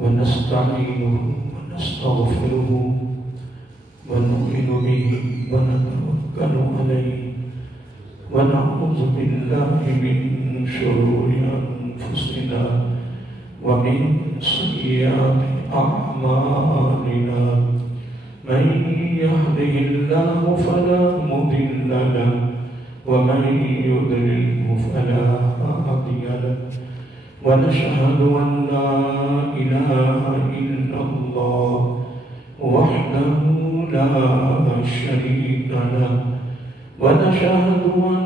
ونستعينه ونستغفره ونؤمن به ونتوكل عليه ونعوذ بالله من شرور أنفسنا ومن سيئات أعمالنا من يهده الله فلا مضل له ومن يضلله فلا هادي له ونشهد أن لا إله إلا الله وحده لا شريك له ونشهد أن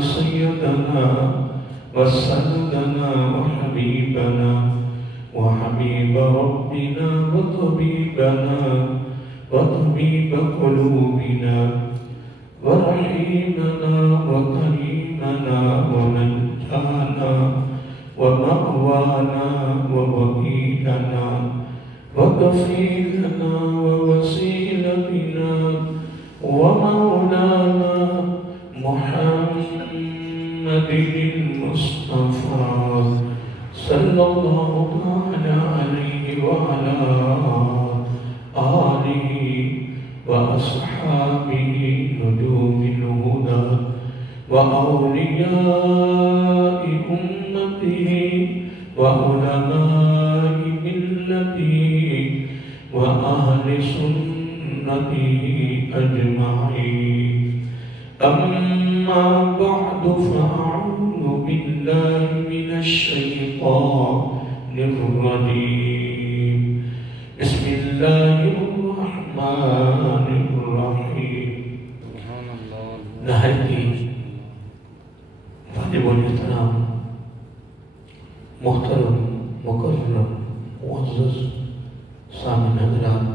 سيدنا وسندنا وحبيبنا وحبيب ربنا وطبيب قلوبنا ورحيمنا وكريمنا ومنجانا ومأوانا ووكيلنا وكفيلنا ووسيلتنا ومولانا محمد المصطفى صلى الله تعالى عليه وعلى آله وأصحابه نجوم الهدى وأولياء أمته وعلماء ملته وأهل سنته أجمعين أما بعد فأعوذ بالله من الشيطان الرجيم بسم الله الرحمن الرحيم نہایتی واجب الاحترام محترم مکرم معزز سامعین حضرات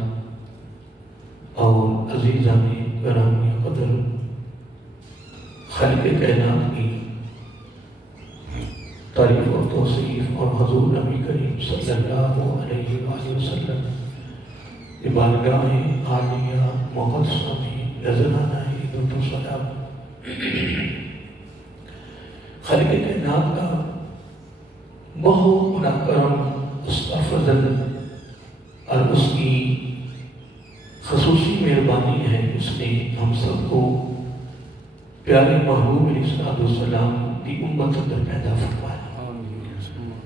اور عزیزان گرامی قدر خالق کائنات کی تعریف اور توصیف اور حضور نبی کریم صلی اللہ علیہ وآلہ وسلم بارگاہ عالیہ مقدسہ میں نظر آنا ہے درود و سلام خالق کائنات کا بہت بڑا کرم، اس کا فضل اور اس کی خصوصی مہربانی ہے۔ اس نے ہم سب کو پیارے محبوب علیہ السلام کی امت اندر پیدا فرمایا،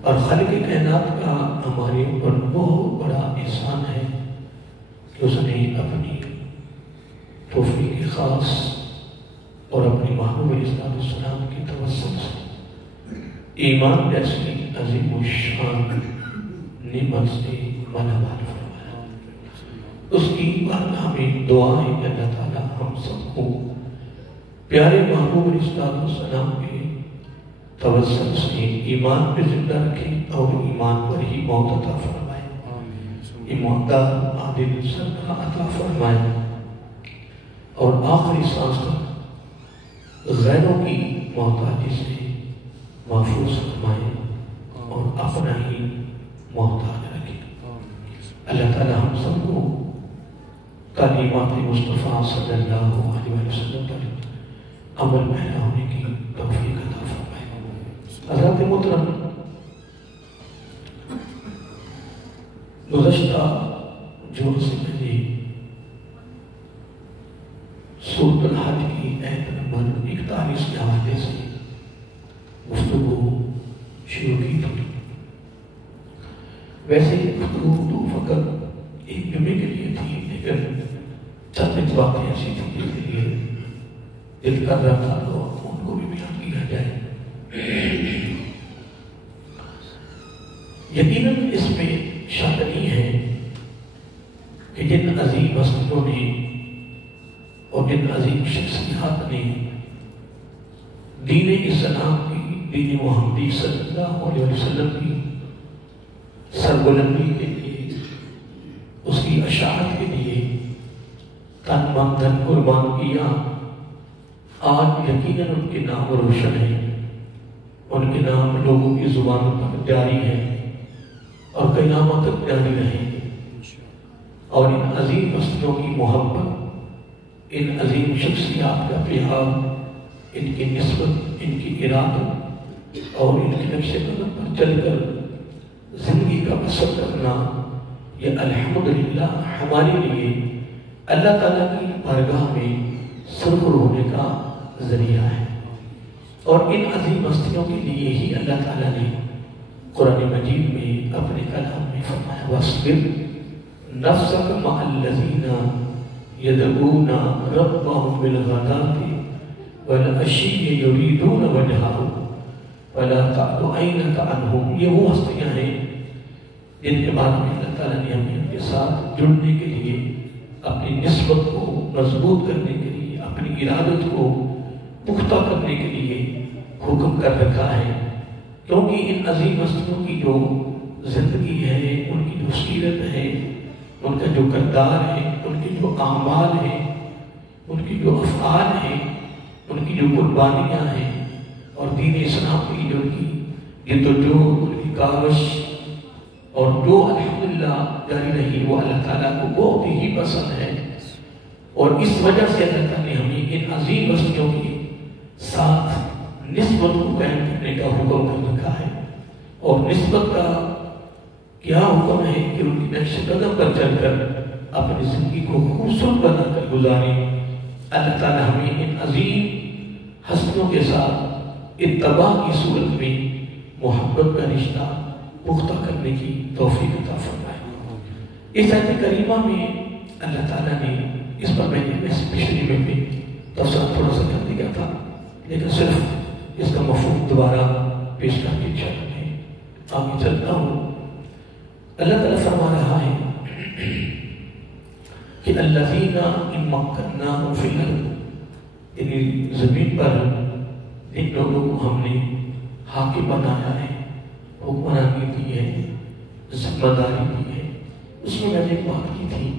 اور خالق کائنات کا ہمارے اوپر بہت بڑا احسان ہے کہ اس نے اپنی توفیق خاص اور اپنے محبوب علیہ السلام کی توسط سے ایمان جیسی عظیم الشان نعمت سے مالامال فرمایا۔ اس کی بارگاہ میں دعا ہے کہ اللہ تعالی ہم سب کو پیارے محبوب علیہ السلام کے توسط سے ایمان پہ زندہ رکھے اور ایمان پر ہی موت عطا فرمائے، ایماندار عادل سرکہ عطا فرمائے، اور آخری سانس تک غیروں کی محتاجی سے محفوظ فرمائے اور اپنا ہی محتاج رکھے۔ اللہ تعالی ہم سب کو تعلیمات مصطفیٰ صلی اللہ علیہ وسلم پر عمل پیرا ہونے کی توفیق عطا فرمائے۔ حضرات محترم، گزشتہ جمعہ سے پہلے سورۃ الحج کی آیت نمبر 41 کے حوالے سے گفتگو شروع کی تھی۔ ویسے گفتگو تو فقط ایک جمعے کے لیے تھی، لیکن چند باتیں ایسی تھیں جن کے لیے دل کر رہا تھا تو ان کو بھی بیان کیا جائے۔ یقیناً اس میں شک نہیں ہے کہ جن عظیم ہستیوں نے اور جن عظیم شخصیات نے دین اسلام کی، دین محمدی صلی اللہ علیہ وسلم کی سربلندی کے لیے، اس کی اشاعت کے لیے تن من دھن قربان کیا، آج یقیناً ان کے نام روشن ہیں، ان کے نام لوگوں کی زبانوں پر جاری ہیں اور قیامت تک جاری رہیں گے۔ اور ان عظیم ہستیوں کی محبت، ان عظیم شخصیات کا پیغام، ان کی نسبت، ان کی ارادت اور ان کے نقش قدم پر چل کر زندگی کا بس حسد کرنا یہ الحمدللہ ہمارے لیے اللہ تعالیٰ کی بارگاہ میں سرخر ہونے کا ذریعہ ہے۔ اور ان عظیم ہستیوں کے لیے ہی اللہ تعالیٰ نے قرآن مجید میں اپنے کلام میں فرمایا وَاصْبِرْ نَفْسَكَ مَعَ الَّذِينَ يَدْعُونَ رَبَّهُمْ بِالْغَدَاةِ وَالْعَشِيِّ يُرِيدُونَ وَجْهَهُ وَلَا تَعْدُ عَيْنَكَ عَنْهُمْ۔ یہ وہ ہستیاں ہیں جن کے بارے میں اللہ تعالیٰ نے ہمیں ان کے ساتھ جڑنے کے لیے، اپنی نسبت کو مضبوط کرنے کے لیے، اپنی ارادت کو پختہ کرنے کے لیے حکم کر رکھا ہے، کیونکہ ان عظیم ہستیوں کی جو زندگی ہے، ان کی جو سیرت ہے، ان کا جو کردار ہے، ان کے جو اعمال ہیں، ان کی جو افعال ہیں، ان کی جو قربانیاں ہیں، اور دین اسلام کی جو ان کی جدوجہد، ان کی کاوش، اور جو الحمدللہ جاری رہی، وہ اللہ تعالیٰ کو بہت ہی پسند ہے۔ اور اس وجہ سے اللہ تعالیٰ نے ہمیں ان عظیم ہستیوں کے ساتھ نسبت کو قائم کرنے کا حکم کر رکھا ہے۔ اور نسبت کا کیا حکم ہے کہ ان کی نقش قدم پر چل کر اپنی زندگی کو خوبصورت بنا کر گزاریں۔ اللہ تعالیٰ ہمیں ان عظیم ہستیوں کے ساتھ اتباع کی صورت میں محبت کا رشتہ پختہ کرنے کی توفیق عطا فرمائے۔ اس آیت کریمہ میں اللہ تعالیٰ نے، اس پر میں نے پچھلی میں بھی تفصیل تھوڑا سا کر دیا تھا، لیکن صرف اس کا مفہوم دوبارہ پیش کر کے آگے چلتا ہوں۔ اللہ تعالیٰ فرما رہا ہے کہ الذین ان مکناہم فی الارض، یعنی زمین پر ان لوگوں کو ہم نے حاکم بنایا ہے، حکمرانی دی ہے، ذمہ داری دی ہے۔ اس میں نے ایک بات کی تھی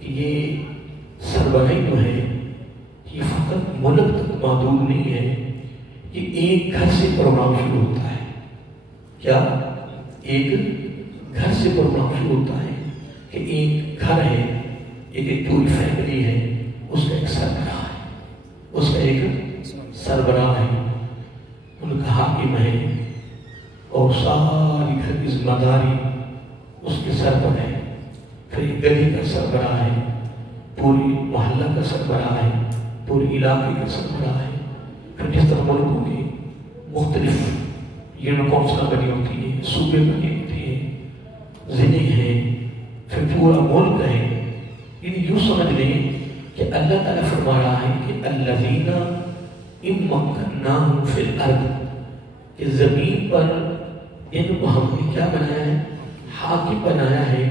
کہ یہ سربراہی جو ہے یہ فقط ملک تک محدود نہیں ہے، یہ ایک گھر سے پروگرام شروع ہوتا ہے۔ کیا؟ ایک گھر سے پروگرام شروع ہوتا ہے کہ ایک گھر ہے، ایک پوری فیملی ہے، اس کا ایک سربراہ ہے، اس کا ایک سربراہ ہے، ان کا حاکم ہے، اور ساری گھر کی ذمہ داری اس کے سر پر ہے۔ پھر ایک گلی کا سربراہ ہے، پوری محلہ کا سربراہ ہے، پوری علاقے کا سربراہ ہے۔ پھر جس طرح ملکوں کے مختلف یونیکونسل بنی ہوتی ہے، صوبے بنے ہوتے ہیں، ضلع ہیں، پھر پورا ملک ہے۔ یعنی یوں سمجھ لیں کہ اللہ تعالیٰ فرما رہا ہے کہ الذین ان مکناہم فی الارض، کہ زمین پر ان کو ہم نے کیا بنایا ہے؟ حاکم بنایا ہے۔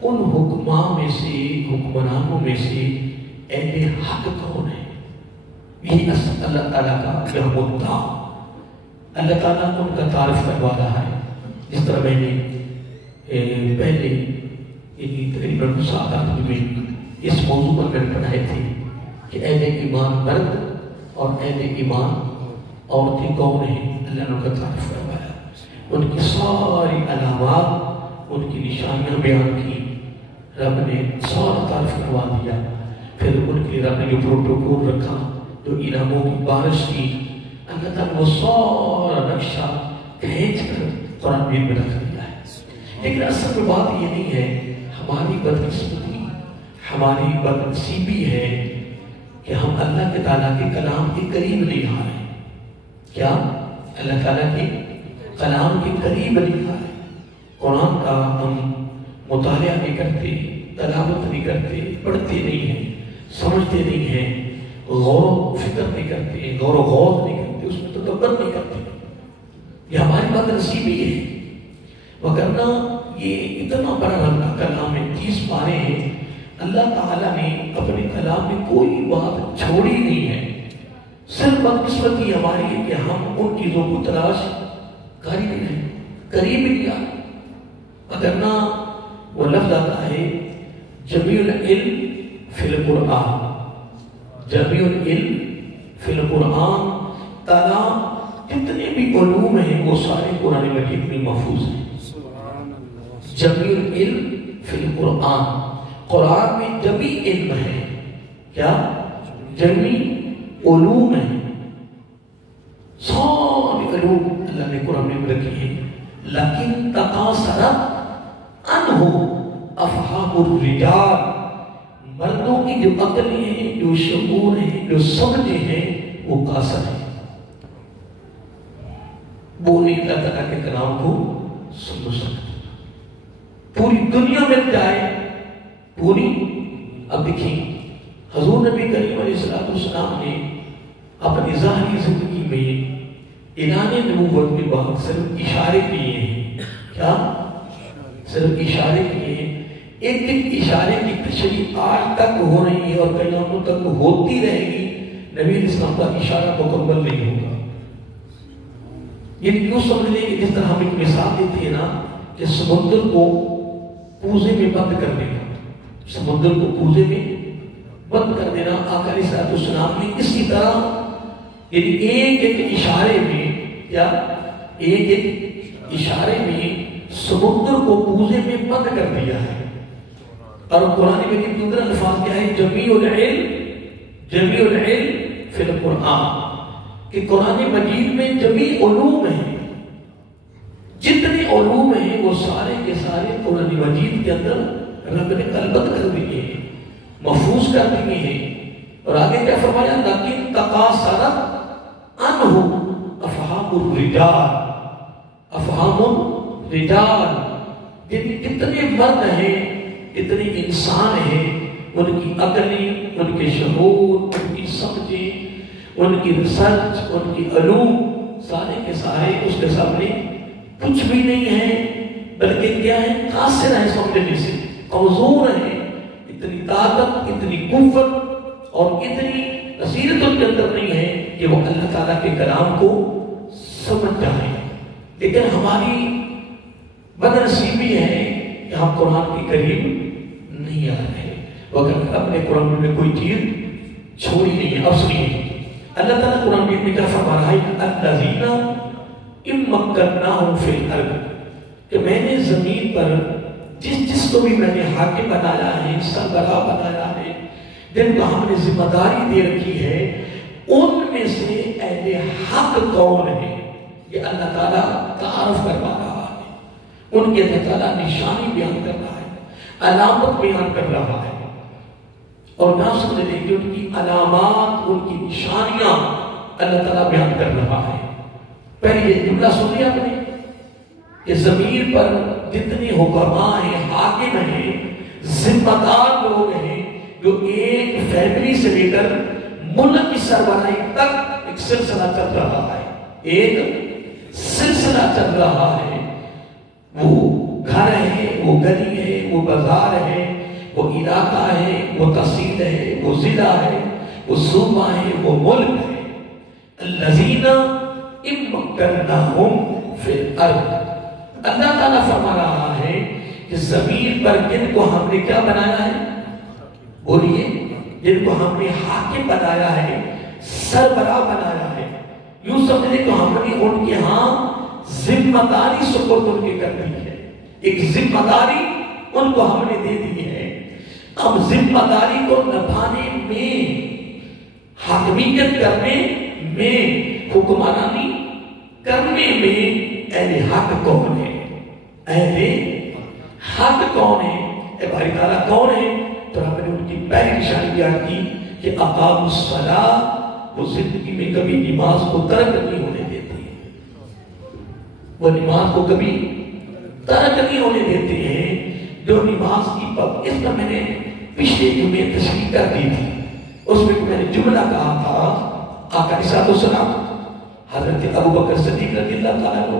ان حکمرانوں میں سے اہل حق کون ہے؟ یہی اللہ تعالیٰ کا یہ مدعا، اللہ تعالیٰ ان کا تعارف کروا رہا ہے۔ جس طرح میں نے پہلے تقریباً 7 آدمی میں اس موضوع پر میں پڑھائے تھے کہ اہل ایمان مرد اور اہل ایمان عورتیں کون ہیں، اللہ نے ان کا تعارف کروایا، ان کی ساری علامات، ان کی نشانیاں بیان کی، رب نے سارا تعارف کروا دیا۔ پھر ان کے لیے رب نے جو پروٹوکول رکھا، جو انعاموں کی بارش کی، اللہ تعالیٰ وہ سارا نقشہ کھینچ کر قرآن میں رکھ دیا ہے۔ لیکن اصل میں بات یہ نہیں ہے، ہماری بدقسمتی، ہماری بدنصیبی ہے کہ ہم اللہ کے تعالیٰ کے کلام کے قریب نہیں آ رہے۔ کیا؟ اللہ تعالیٰ کے کلام کے قریب نہیں آ رہے۔ قرآن کا ہم مطالعہ نہیں کرتے، تلاوت نہیں کرتے، پڑھتے نہیں ہیں، سمجھتے نہیں ہیں، غور و فکر نہیں کرتے، غور و غور نہیں کرتے، اس میں تدبر نہیں کرتے۔ یہ ہماری بدنصیبی ہے، وگرنہ یہ اتنا بڑا رب کا کلام ہے، 30 پارے ہیں۔ اللہ تعالیٰ نے اپنے کلام میں کوئی بات چھوڑی نہیں ہے۔ صرف بدقسمتی ہماری ہے کہ ہم ان چیزوں کو تلاش کر ہی نہیں رہے، قریب ہی نہیں آ رہے۔ وگرنہ وہ لفظ آتا ہے جمیع العلم فی القرآن، جمیع العلم فی القرآن، تعالیٰ جتنے بھی علوم ہیں وہ سارے قرآن مجید میں محفوظ ہیں۔ جمیع العلم فی القرآن، قرآن میں جمیع علم ہے۔ کیا؟ جمیع علوم ہے، سارے علوم اللہ نے قرآن میں رکھی ہیں۔ لیکن تقاصرت انہو افہام الرجال، مردوں کی جو عقلیں ہیں، جو شعور ہیں، جو سمجھیں ہیں، وہ قاصر ہیں، وہ نہیں اللہ تعالیٰ کے کلام کو سمجھ سکتے۔ پوری دنیا میں جائے، پوری، اب دیکھیں حضور نبی کریم علیہ السلام نے اپنی ظاہری زندگی میں اعلان نبوت میں بہت صرف اشارے کیے ہیں، کیا؟ صرف اشارے کیے ہیں۔ ایک ایک اشارے کی تشریح آج تک ہو رہی ہے اور قیامت تک ہوتی رہے گی، نبی علیہ السلام کا اشارہ مکمل نہیں ہوگا۔ یہ کیوں سمجھ لیں کہ جس طرح ہم ایک مثال دیتے ہیں نا کہ سمندر کو کوزے میں بند کر دینا، سمندر کو کوزے میں بند کر دینا، آقا علیہ السلام نے اسی طرح یعنی ایک ایک اشارے میں، یا ایک ایک اشارے میں سمندر کو کوزے میں بند کر دیا ہے۔ اور قرآن مجید کے اندر الفاظ کیا ہے؟ جمیع العلم فی القرآن، کہ قرآن مجید میں جمیع علوم ہیں، جتنے علوم ہیں وہ سارے کے سارے قرآن مجید کے اندر رب نے قلبت کر دیے ہیں، محفوظ کر دیے ہیں۔ اور آگے کیا فرمایا؟ لیکن تقاصرت عنہ افہام الرجال، افہام الرجال، جتنے مرد ہیں، اتنے انسان ہیں، ان کی عقلیں، ان کے شعور، ان کی سمجھیں، ان کی ریسرچ، ان کی علوم، سارے کے سارے اس کے سامنے کچھ بھی نہیں ہے، بلکہ کیا ہے؟ قاصر ہے، سمجھنے سے کمزور ہے۔ اتنی طاقت، اتنی قوت اور اتنی بصیرت ان کے اندر نہیں ہے کہ وہ اللہ تعالیٰ کے کلام کو سمجھ جائیں۔ لیکن ہماری بدنصیبی ہے کہ ہم قرآن کے قریب نہیں آ رہے، وگر اپنے قرآن میں کوئی چیز چھوڑی نہیں ہے۔ اب سنیے اللہ تعالیٰ قرآن میں کیا فرما رہا ہے؟ الذین ان مکناہم فی الارض، کہ میں نے زمین پر جس کو بھی میں نے حاکم بنایا ہے، سربراہ بنایا ہے، جن کو ہم نے ذمہ داری دے رکھی ہے، ان میں سے اہل حق کون ہے؟ یہ اللہ تعالیٰ تعارف کروا رہا ہے، ان کے اللہ تعالیٰ نشانی بیان کر رہا ہے، علامت بیان کر رہا ہے، اور نہ سمجھ لیں کہ ان کی علامات، ان کی نشانیاں اللہ تعالیٰ بیان کر رہا ہے۔ پہلے یہ جملہ سنیے آپ نے کہ زمین پر جتنے حکماء ہیں، حاکم ہیں، ذمہ دار لوگ ہیں، جو ایک فیملی سے لے کر ملک کی سربراہی تک ایک سلسلہ چل رہا ہے، ایک سلسلہ چل رہا ہے، وہ گھر ہے، وہ گلی ہے، وہ بازار ہے، وہ علاقہ ہے، وہ تحصیل ہے، وہ ضلع ہے، وہ صوبہ ہے، وہ ملک ہے۔ الذین ان مکناہم فی الارض، اللہ تعالیٰ فرما رہا ہے کہ زمین پر جن کو ہم نے کیا بنایا ہے؟ بولیے، جن کو ہم نے حاکم بنایا ہے، سربراہ بنایا ہے، یوں سمجھے تو ہم نے ان کے ہاں ذمہ داری سپرد ان کے کر دی ہے، ایک ذمہ داری ان کو ہم نے دے دی ہے۔ اب ذمہ داری کو نبھانے میں، حاکمیت کرنے میں، حکمرانی کرنے میں اہل حق کون ہے؟ اہل حق کون ہے؟ اے باری تعالیٰ کون ہے؟ تو ہم نے ان کی پہلی نشانی بیان کی کہ اقام الصلاۃ، وہ زندگی میں کبھی نماز کو ترک نہیں ہونے دیتے ہیں، وہ نماز کو کبھی ترک نہیں ہونے دیتے ہیں۔ جو نماز کی اس پر میں نے پچھلے جمعے تشریح کر دی تھی، اس میں میں نے جملہ کہا تھا، آقا علیہ السلام، حضرت ابو بکر صدیق رضی اللہ تعالیٰ عنہ،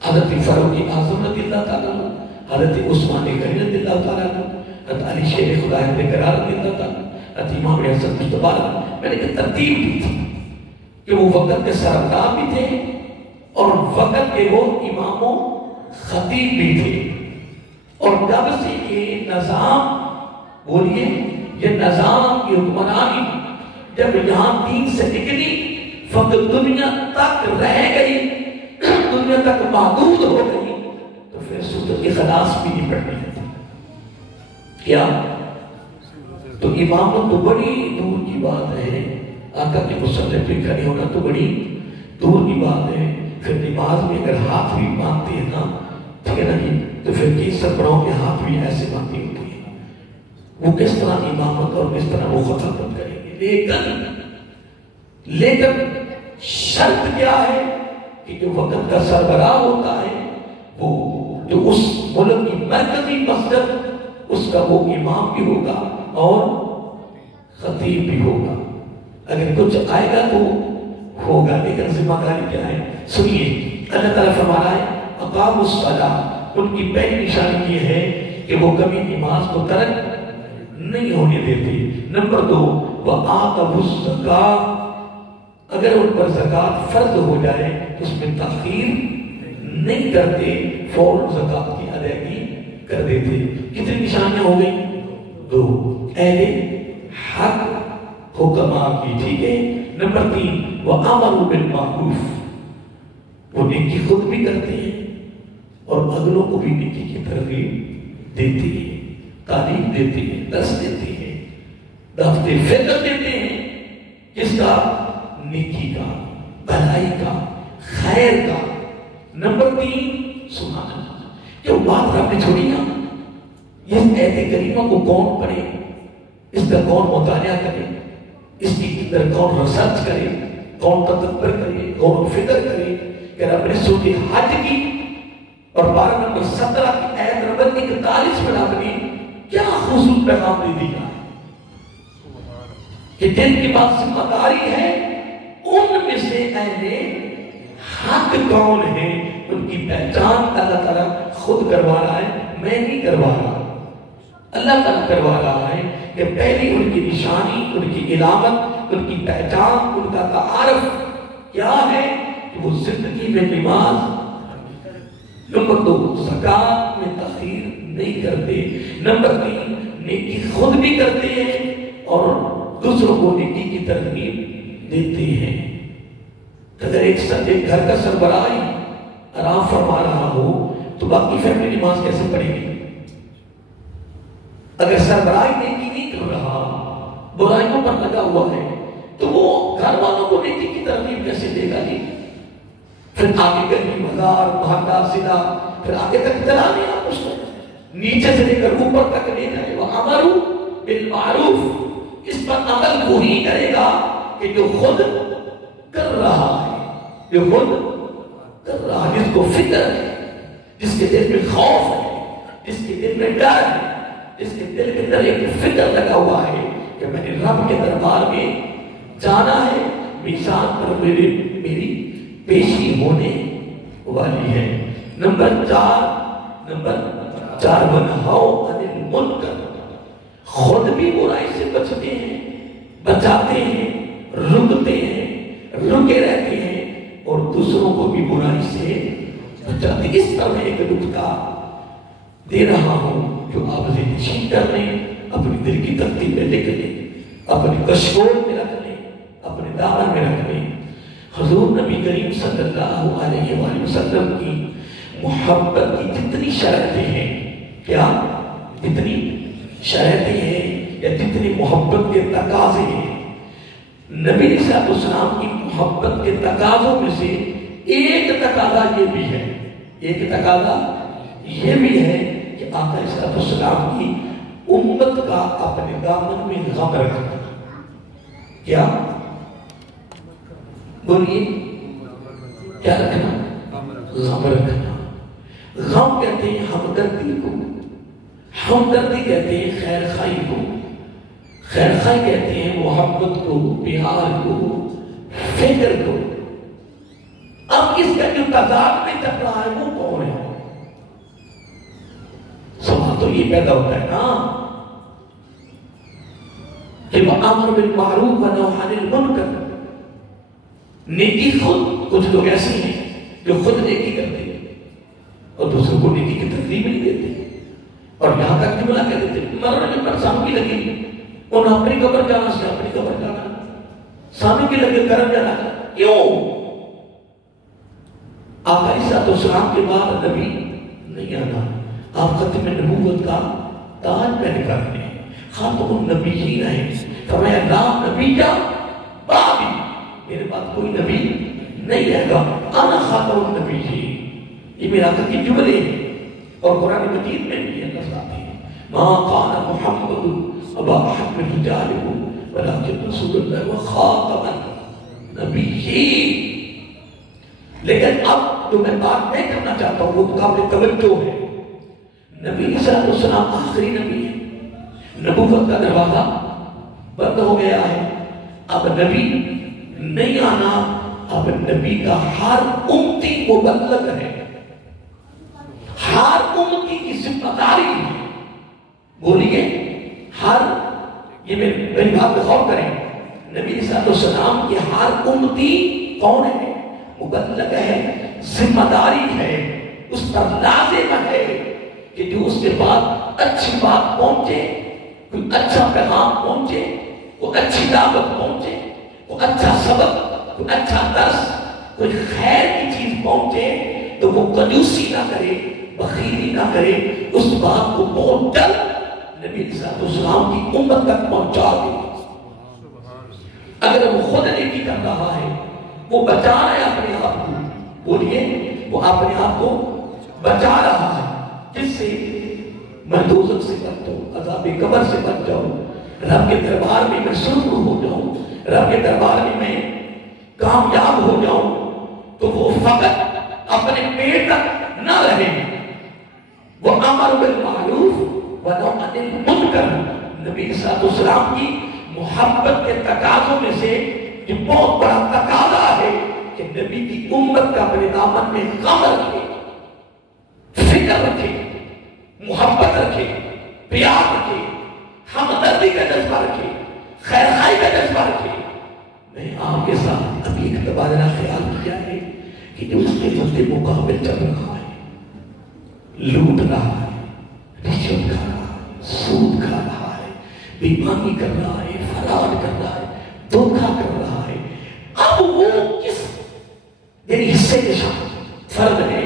حضرت فاروق اعظم رضی اللہ تعالیٰ عنہ، حضرت عثمان غنی رضی اللہ تعالیٰ عنہ، حضرت علی شیر خدا برقرار رضی اللہ تعالیٰ عنہ، حضرت امام حسن مجتبی، میں نے ایک ترتیب دی تھی کہ وہ وقت کے سردار بھی تھے اور وقت کے وہ امام و خطیب بھی تھے، اور جب سے یہ نظام، بولیے، یہ نظام، یہ حکمرانی جب یہاں دین سے نکلی، فقط دنیا تک رہ گئی، دنیا تک محدود ہو گئی، تو پھر صورت کی خلاص بھی نہیں پڑنی ہے۔ کیا؟ تو امامت تو بڑی دور کی بات ہے، آقا کے مصلی پہ کھڑے ہونا تو بڑی دور کی بات ہے۔ پھر نماز میں اگر ہاتھ بھی باندھتے ہیں نا، ٹھیک ہے نا جی، تو پھر کی سربراہوں کے ہاتھ بھی ایسے باندھی ہوتی ہیں، وہ کس طرح امامت اور کس طرح وہ خطابت کریں گے. لیکن شرط کیا ہے کہ جو وقت کا سربراہ ہوتا ہے وہ جو اس ملک کی مرکزی مسجد اس کا وہ امام بھی ہوگا اور خطیب بھی ہوگا. اگر کچھ آئے گا تو ہوگا، لیکن ذمہ داری کیا ہے؟ سنیے، اللہ تعالیٰ فرما رہا ہے اقاموا الصلاۃ، ان کی پہلی نشانی یہ ہے کہ وہ کبھی نماز کو ترک نہیں ہونے دیتے. نمبر 2 وآتوا الزکاۃ، اگر ان پر زکوٰۃ فرض ہو جائے تو اس میں تاخیر نہیں کرتے، فوراً زکوٰۃ کی ادائیگی کر دیتے. کتنی نشانیاں ہو گئی؟ 2. اہل حق حکماء کی، ٹھیک ہے. نمبر 3 وَأَمَرُوا بِالْمَعْرُوفِ، وہ نیکی خود بھی کرتے ہیں اور اگلوں کو بھی نیکی کی ترغیب دیتے ہیں، تعلیم دیتے ہیں، درس دیتے ہیں، دعوت فکر دیتے ہیں. کس کا؟ نیکی کا، بھلائی کا، خیر کا. نمبر 3 سبحان اللہ، یہ بات رب نے چھوڑی نا، یہ آیت کریمہ کو کون پڑھے، اس کا کون مطالعہ کرے، اس کی اندر کون ریسرچ کرے، کون تدبر کرے، کون فکر کرے کہ رب نے سورۃ حج کی اور پارہ نمبر 17 کی آیت نمبر 41 میں رب نے کیا خصوص پیغام دے دیا کہ جن کے پاس ذمہ داری ہے ان میں سے اہل حق کون ہیں، ان کی پہچان اللہ تعالیٰ خود کروا رہا ہے، میں نہیں کروا رہا، اللہ تعالیٰ کروا رہا ہے کہ پہلی ان کی نشانی، ان کی علامت، ان کی پہچان، ان کا تعارف کیا ہے کہ وہ زندگی میں نماز. نمبر 2 زکوٰۃ میں تاخیر نہیں کرتے. نمبر 3 نیکی خود بھی کرتے ہیں اور دوسروں کو نیکی کی ترغیب دیتے ہیں. اگر ایک گھر کا سربراہ آرام فرما رہا ہو تو باقی فیملی نماز کیسے پڑھے گی؟ اگر سربراہ نیکی نہیں کر رہا، برائیوں پر لگا ہوا ہے، تو وہ گھر والوں کو نیکی کی ترغیب کیسے دے گا جی؟ پھر آگے گلی بازار محلہ ضلع پھر آگے تک چلا نہیں، آپ اس کو نیچے سے لے کر اوپر تک لے جائے. وَأَمَرُوا بِالْمَعْرُوفِ، اس پر عمل وہی کرے گا کہ جو خود کر رہا ہے، جو خود کر رہا ہے، جس کو فکر ہے، جس کے دل میں خوف ہے، جس کے دل میں ڈر ہے، جس کے دل کے اندر ایک فکر لگا ہوا ہے کہ میں نے رب کے دربار میں جانا ہے، میزان پر میری پیشی ہونے والی ہے. نمبر 4 وَنَهَوْا عَنِ الْمُنْكَرِ، خود بھی برائی سے بچتے ہیں، بچاتے ہیں، رکتے ہیں، رکے رہتے ہیں اور دوسروں کو بھی برائی سے بچاتے ہیں. اس طرح ایک نکتہ دے رہا ہوں جو آپ ذہن نشین کر لیں، اپنی دل کی ترتیب میں لکھ لیں، اپنی کشکول میں رکھ لیں، اپنے دامن میں رکھ لیں. حضور نبی کریم صلی اللہ علیہ وآلہ وسلم کی محبت کی جتنی شرائطیں ہیں، کیا جتنی شرائطیں ہیں یا جتنی محبت کے تقاضے ہیں، نبی علیہ السلام کی محبت کے تقاضوں میں سے ایک تقاضا یہ بھی ہے، ایک تقاضا یہ بھی ہے کہ آقا علیہ السلام کی امت کا اپنے دامن میں غم رکھنا. کیا بولیے؟ کیا رکھنا؟ غم رکھنا. غم کہتے ہیں ہمدردی کو، ہمدردی کہتے ہیں خیر خائی کو، خیر خائی کہتے ہیں محبت کو، پیار کو، فکر کو. اب اس کا جو تضاد میں چل رہا ہے وہ کون ہے؟ سوال تو یہ پیدا ہوتا ہے نا کہ وَأَمْرُ بِالْمَعْرُوفِ وَنَهْيُ عَنِ الْمُنْكَرِ. نیکی خود، کچھ لوگ ایسے ہیں جو خود نیکی کرتے ہیں اور دوسروں کو نیکی کی ترغیب نہیں دیتے، اور یہاں تک کہ بلا کہہ دیتے مرنے کے بعد سامنے کی لگی انہوں اپنی قبر جانا سے اپنی قبر جانا، سامنے کی لگے کرم جانا. کیوں؟ آقا علیہ السلام کے بعد نبی نہیں آنا، آپ ختم نبوت کا تاج پہن کر رہے ہیں، خاتم النبی ہی رہے. فرمایا لا نبی یا بعدی، میرے بعد کوئی نبی نہیں رہے گا، انا خاتم النبی ہی. یہ میرا آقا کی جملے ہیں اور قرآن مجید میں بھی یہ لفظ آتے ہیں ما قال محمد ابا احد من رجالکم ولکن رسول اللہ وخاتم النبیین. لیکن اب جو میں بات نہیں کرنا چاہتا ہوں وہ قابل توجہ ہے. نبی عیسیٰ علیہ السلام آخری نبی ہے، نبوت کا دروازہ بند ہو گیا ہے. اب نبی نہیں آنا، اب نبی کا ہر امتی مبلغ ہے، ہر امتی کی ذمہ داری ہے. بولیے ہر، یہ میری بات پہ غور کریں، نبی عیسیٰ علیہ السلام کی ہر امتی کون ہے؟ مبلغ ہے، ذمہ داری ہے، اس پر لازم ہے کہ جو اس کے بعد اچھی بات پہنچے، کوئی اچھا پیغام پہنچے، کوئی اچھی دعوت پہنچے، کوئی اچھا سبق، کوئی اچھا درس، کوئی خیر کی چیز پہنچے تو وہ کنجوسی نہ کرے، بخیلی نہ کرے، اس بات کو بہت جلد نبی عیسیٰ علیہ السلام کی امت تک پہنچا دے. اگر وہ خود نیکی کر رہا ہے، وہ بچا رہا ہے اپنے آپ کو، بولیے وہ اپنے آپ کو بچا رہا ہے. جس سے میں دوزخ سے بچ جاؤں، عذاب قبر سے بچ جاؤں، رب کے دربار میں میں سرخرو ہو جاؤں، رب کے دربار میں کامیاب ہو جاؤں، تو وہ فقط اپنے پیٹ تک نہ رہے، وہ امر بالمعروف ونہی عن المنکر. نبی عیسیٰ علیہ السلام کی محبت کے تقاضوں میں سے یہ بہت بڑا تقاضا ہے کہ نبی کی امت کا اپنے دامن میں غم رکھے، فکر رکھے، محبت رکھے، پیار رکھے، ہمدردی کا جذبہ رکھے، خیرخواہی کا جذبہ رکھے. میں آپ کے ساتھ ابھی ایک تبادلہ خیال کیا ہے کہ جو اس کے مقابل چل رہا ہے، لوٹ رہا ہے، رشوت کھا رہا ہے، سود کھا رہا ہے، بےایمانی کر رہا ہے، فراڈ کر رہا ہے، دھوکہ کر رہا ہے، اب وہ کس یعنی حصے کے ساتھ فرد ہے،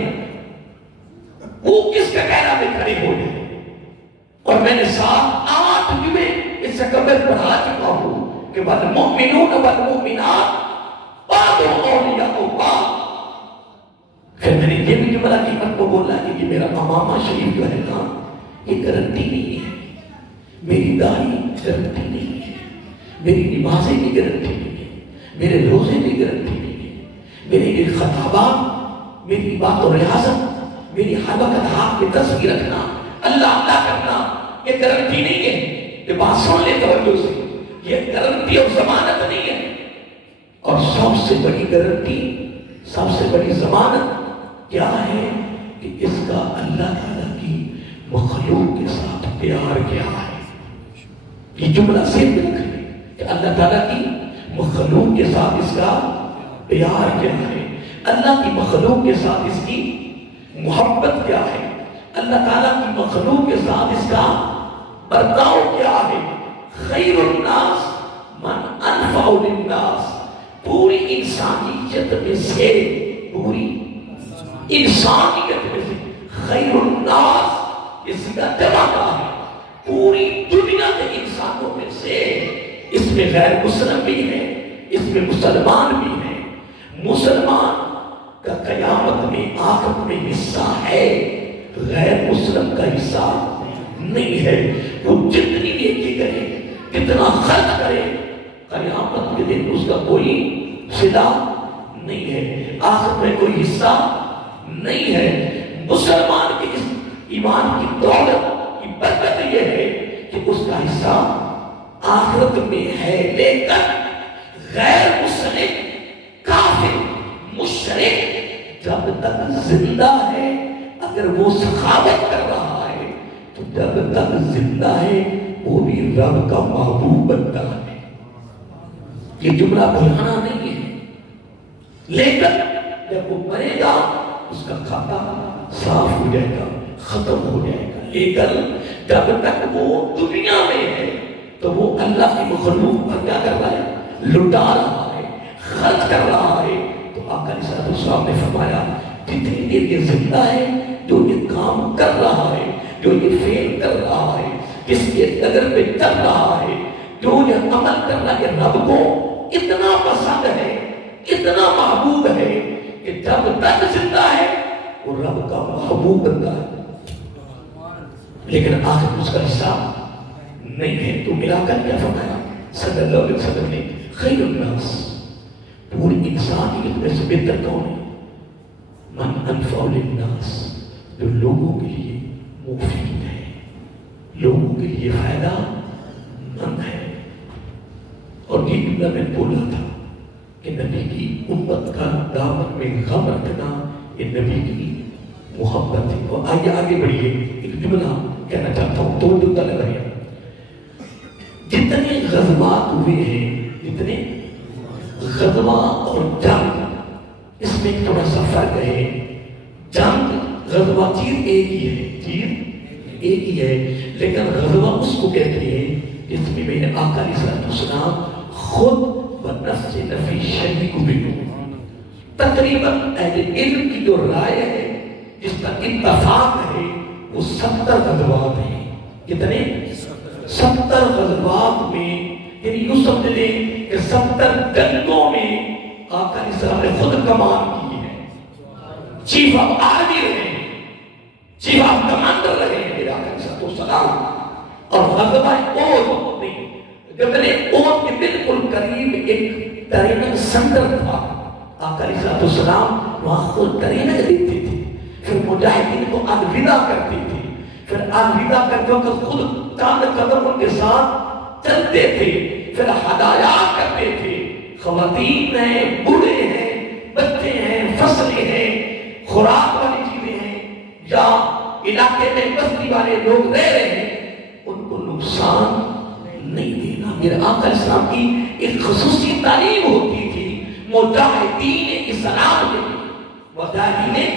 وہ کس کا کہنا میں کھڑے ہو جائے. اور میں نے 7-8 جمعے اس سے قبل پڑھا چکا ہوں کہ والمؤمنون والمؤمنات بعضهم اولیاء بعض. پھر میں نے یہ بھی جملہ قیمت کو بولا کہ یہ میرا امامہ شریف جو ہے نا، یہ گارنٹی نہیں ہے، میری داڑھی گارنٹی نہیں ہے، میری نمازیں بھی گارنٹی نہیں ہے، میرے روزے بھی گارنٹی نہیں ہے، میرے خطابات، میری بات و ریاضت، میری ہر وقت ہاتھ میں تسبیح رکھنا، اللہ اللہ کرنا، یہ گارنٹی نہیں ہے. یہ بات سن لے توجہ سے، یہ گارنٹی اور ضمانت نہیں ہے. اور سب سے بڑی گارنٹی، سب سے بڑی ضمانت کیا ہے کہ اس کا اللہ تعالیٰ کی مخلوق کے ساتھ پیار کیا ہے. یہ جملہ ذہن میں رکھیں کہ اللہ تعالیٰ کی مخلوق کے ساتھ اس کا پیار کیا ہے، اللہ کی مخلوق کے ساتھ اس کی محبت کیا ہے، اللہ تعالیٰ کی مخلوق کے ساتھ اس کا برتاؤ کیا ہے. خیر الناس من انفع للناس. پوری انسانیت میں سے، پوری انسانیت میں سے خیر الناس اس کا جمع ہے. پوری دنیا کے انسانوں میں سے، اس میں غیر مسلم بھی ہیں، اس میں مسلمان بھی ہیں. مسلمان کا قیامت میں آخرت میں حصہ ہے، غیر مسلم کا حصہ نہیں ہے. وہ جتنی نیکی کرے، کتنا خرچ کرے، قیامت کے دن اس کا کوئی صلہ نہیں ہے، آخرت میں کوئی حصہ نہیں ہے. مسلمان کے اس ایمان کی دولت کی برکت یہ ہے کہ اس کا حصہ آخرت میں ہے. لیکن غیر مسلم، کافر، مشرک جب تک زندہ ہے، اگر وہ سخاوت کر رہا ہے تو جب تک زندہ ہے وہ بھی رب کا محبوب بنتا ہے. یہ جملہ بھلانا نہیں ہے. لیکن جب وہ مرے گا اس کا کھاتا صاف ہو جائے گا، ختم ہو جائے گا. لیکن جب تک وہ دنیا میں ہے تو وہ اللہ کی مخلوق پر کیا کر رہا ہے؟ لٹا رہا ہے، خرچ کر رہا ہے. تو آقا علیہ السلام نے فرمایا جتنی دیر یہ زندہ ہے، جو یہ کام کر رہا ہے، جو یہ فعل کر رہا ہے، جس کے ڈگر پہ چل رہا ہے، جو یہ عمل کر رہا ہے، رب کو اتنا پسند ہے، اتنا محبوب ہے کہ جب تک زندہ ہے وہ رب کا محبوب بنتا ہے. لیکن آخر اس کا حساب نہیں ہے. تو ملا کر کیا فرمایا صلی اللہ علیہ وسلم نے؟ خیر الناس، پوری انسانیت میں سے بہتر کون ہے؟ من انفع للناس، جو لوگوں کے لیے مفید ہے، لوگوں کے لیے فائدہ مند ہے. اور یہ جملہ میں بولا تھا کہ نبی کی امت کا دامن میں غم رکھنا یہ نبی کی محبت ہے. اور آگے بڑھیے، ایک جملہ کہنا چاہتا ہوں، دو جملہ لگ رہے ہیں. جتنے غزوات ہوئے ہیں، جتنے غزوہ اور جنگ، اس میں تھوڑا سا فرق ہے. جنگ غزوہ چیز ایک ہی ہے، چیز ایک ہی ہے، لیکن غزوہ اس کو کہتے ہیں جس میں میرے آقا علیہ السلام خود بنفس نفی شہید کو بھی. تقریباً اہل علم کی جو رائے ہے، جس کا اتفاق ہے، وہ 70 غزوات ہیں. کتنے؟ 70 غزوات میں، یعنی یوں سمجھ لیں کہ 70 جنگوں میں آقا علیہ السلام نے خود کمان کی ہے. چیف آف آرمی رہے ہیں، چیف آف کمانڈر رہے ہیں میرے آقا علیہ السلام. اور غزوہ احد نہیں، جبل احد کے بالکل قریب ایک ٹریننگ سینٹر تھا. آقا علیہ السلام وہاں خود ٹریننگ دیتے تھے، پھر مجاہدین کو الوداع کرتے تھے، پھر الوداع کرتے وقت خود قدم ان کے ساتھ چلتے تھے، پھر ہدایہ کرتے تھے. خواتین ہیں، بوڑھے ہیں، بچے ہیں، فصلیں ہیں، خوراک والی چیزیں ہیں، یا علاقے میں بستی والے لوگ رہ رہے ہیں، ان کو نقصان نہیں دینا. میرے آقا علیہ السلام کی ایک خصوصی تعلیم ہوتی تھی مجاہدین اسلام کے. مجاہدین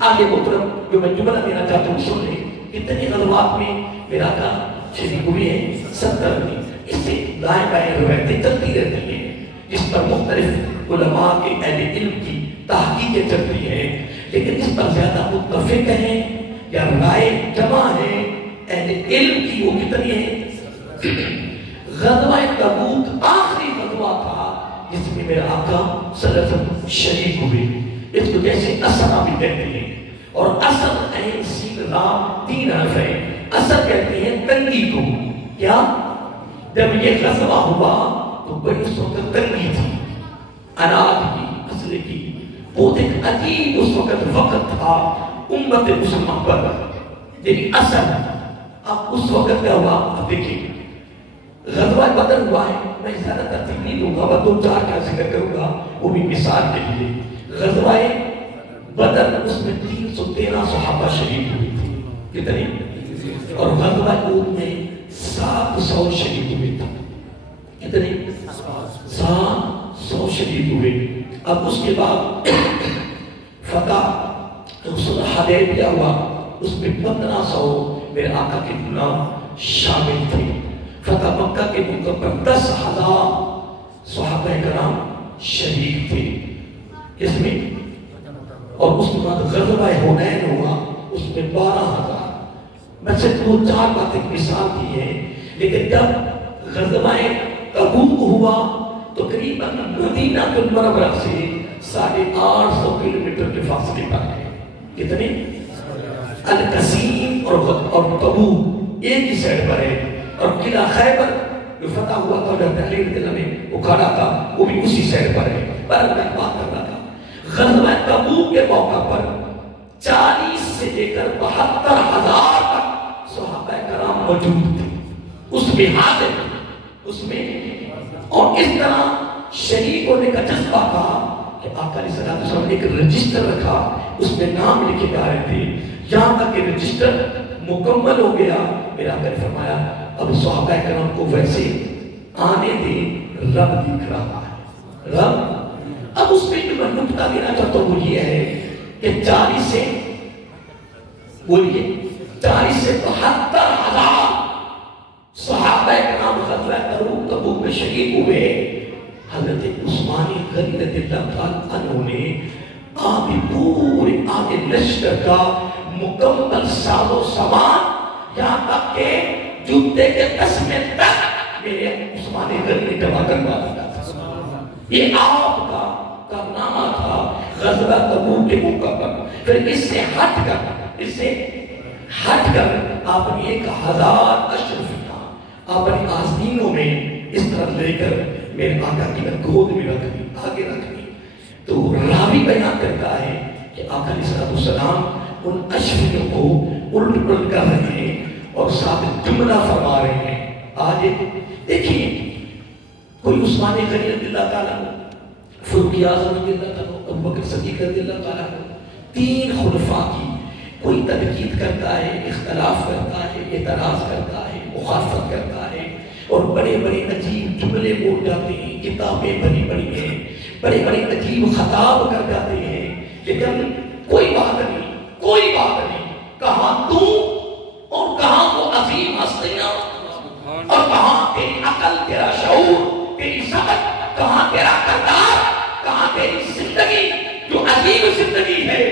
آگے محترم جو میں جملہ دینا چاہتا ہوں سن لیں. کتنے غزوات میں میرا آقا شریک ہوئے ہیں؟ 70 میں. اس سے دائیں بائیں روایتیں چلتی رہتی ہیں جس پر مختلف علماء کے اہل علم کی تحقیقیں چلتی ہیں، لیکن اس پر زیادہ متفق ہیں یا رائے جمع ہے اہل علم کی. وہ کتنی ہیں؟ غزوہ تبوک آخری غزوہ تھا جس میں میرا آقا صلی اللہ علیہ وسلم شریک ہوئے. اس کو جیسے اسرا بھی کہتے ہیں، اور اثر عین سین رام 3 حرف ہے. اثر کہتے ہیں تنگی کو. کیا؟ جب یہ غزوہ ہوا تو بڑی اس وقت تنگی تھی، اناج کی، اصل کی. بہت ایک عجیب اس وقت تھا امت مسلمان پر، یعنی اثر. اب اس وقت کیا ہوا؟ اب دیکھیں غزوہ بدر ہوا ہے. میں زیادہ ترتیب نہیں دوں گا، میں 2-4 کا ذکر کروں گا، وہ بھی مثال کے لیے. غزوہ بدر، اس میں 313 صحابہ شریک ہوئے تھے. کتنے؟ اور غزوہ احد میں 700 شریک ہوئے تھے. کتنے؟ 700 شریک ہوئے. اب اس کے بعد فتح صلح حدیبیہ ہوا، اس میں 1500 میرے آقا کے غلام شامل تھے. فتح مکہ کے موقع پر 10,000 صحابہ کرام شریک تھے. اس میں اور اس کے بعد غزوہ حنین ہوا، اس میں 12,000. میں سے 2-4 باتیں مثال کی ہیں، لیکن جب غزوہ تبوک ہوا تو قریباً مدینہ المنورہ سے 850 کلومیٹر کے فاصلے پر ہے. کتنے؟ القصیم اور تبوک ایک ہی سائڈ پر ہے. اور قلعہ خیبر جو فتح ہوا تھا جو علی رضی اللہ نے اکھاڑا تھا، وہ بھی اسی سائڈ پر ہے. پر میں بات کر رہا تھا غزوہ تبوک کے موقع پر 40 سے لے کر 72,000 تک صحابہ کرام موجود تھے. اس میں حاضر تھے اس میں. اور اس طرح شریک ہونے کا جذبہ تھا کہ آقا علیہ السلام نے ایک رجسٹر رکھا، اس میں نام لکھے جا رہے تھے. یہاں تک کہ رجسٹر مکمل ہو گیا. میرا آقا نے فرمایا اب صحابہ کرام کو ویسے آنے دے، رب دیکھ رہا ہے. رب اب اس میں جو میں نکتہ دینا چاہتا ہوں وہ یہ ہے کہ 40 سے 72,000 صحابہ کرام غزوہ تبوک میں شریک ہوئے. حضرت عثمان غنی رضی اللہ عنہ نے آگے پورے آگے لشکر کا مکمل ساز و سامان، یہاں تک کہ جوتے کے تسمے تک میرے عثمان غنی نے جمع کروا دیا تھا. یہ آپ کا کارنامہ تھا غزوہ تبوک کے موقع پر. پھر اس سے ہٹ کر آپ نے 1000 اشرفیاں اپنی آستینوں میں اس طرح لے کر میرے آقا کی گود میں رکھ دی، آگے رکھ دی. تو راوی بیان کرتا ہے کہ آقا علیہ السلام ان اشرفیوں کو الٹ پلٹ کر رہے ہیں اور ساتھ جملہ فرما رہے ہیں. آج دیکھیے کوئی عثمان غنی رضی اللہ تعالیٰ عنہ، فاروق اعظم رضی اللہ تعالیٰ عنہ، ابو بکر صدیق رضی اللہ تعالیٰ عنہ، 3 خلفاء کی کوئی تنقید کرتا ہے، اختلاف کرتا ہے، اعتراض کرتا ہے، مخالفت کرتا ہے اور بڑے بڑے عجیب جملے بول جاتے ہیں، کتابیں بڑی بڑی ہیں، بڑے بڑے عجیب خطاب کر جاتے ہیں، لیکن کوئی بات نہیں، کوئی بات نہیں. کہاں تو اور کہاں وہ عظیم ہستیاں، اور کہاں تیری عقل، تیرا شعور، تیری سمجھ، کہاں تیرا کردار، کہاں تیری زندگی جو عجیب زندگی ہے.